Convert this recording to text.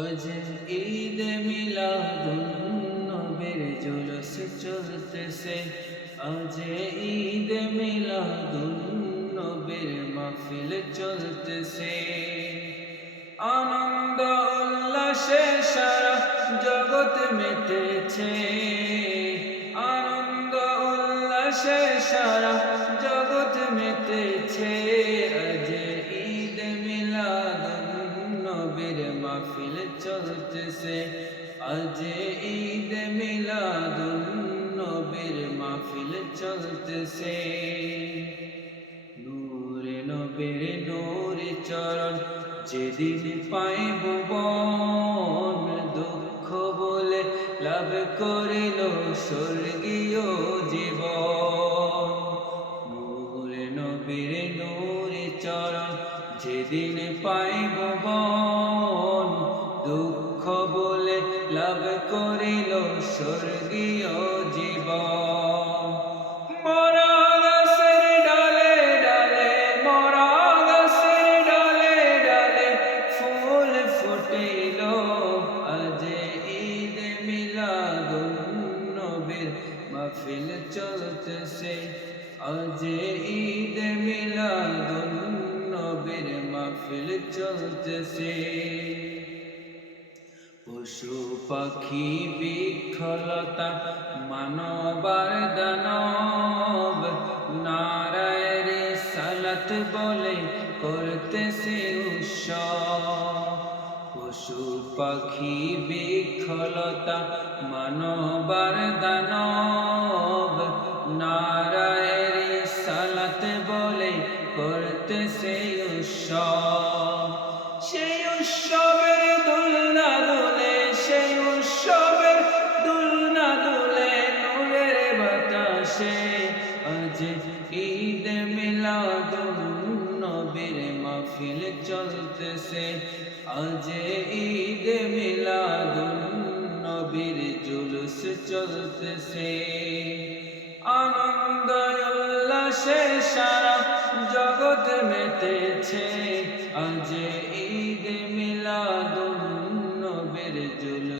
আজ ঈদ মিলাদুন নবীর জুলুস চলতেছে। আজ ঈদ মিলাদুন নবীর মাহফিল চলতেছে। আনন্দ উল্লাসে সারা জগৎ মেতেছে আনন্দ উল্লাসে সারা জগৎ মেতেছে মাহফিল চলতেছে আজ ঈদ মিলাদুন নবীর মাহফিল চলতেছে নূরে নবীর নূরে চরণ যেদিন পাইব বন দুঃখ বলে লাভ করিল স্বর্গীয় জীবন। নূরে নবীর নূরে চরণ যেদিন পাইব বন স্বর্গীয় জীবন। মরা গাছের ডালে ডালে মরা ডালে ডালে, ফুল ফুটিল আজ ঈদ মিলাদুন নবীর মাহফিল চলতেছে আজ ঈদ মিলাদুন নবীর মাহফিল চলতেছে। পশু পাখি বিক্ষলতা মানবার দানব নারায়ের সালাত বলে করতেছে উৎসব। পশু পাখি বিক্ষলতা মানবার দানব নারায়ের সালাত বলে করতেছে উৎসব। ঈদ মিলাদুন নবীর মাহফিল চলতেছে। আজ ঈদ মিলাদুন নবীর জুলুস চলতেছে। আনন্দ উল্লাসে সারা জগৎ মেতেছে আজ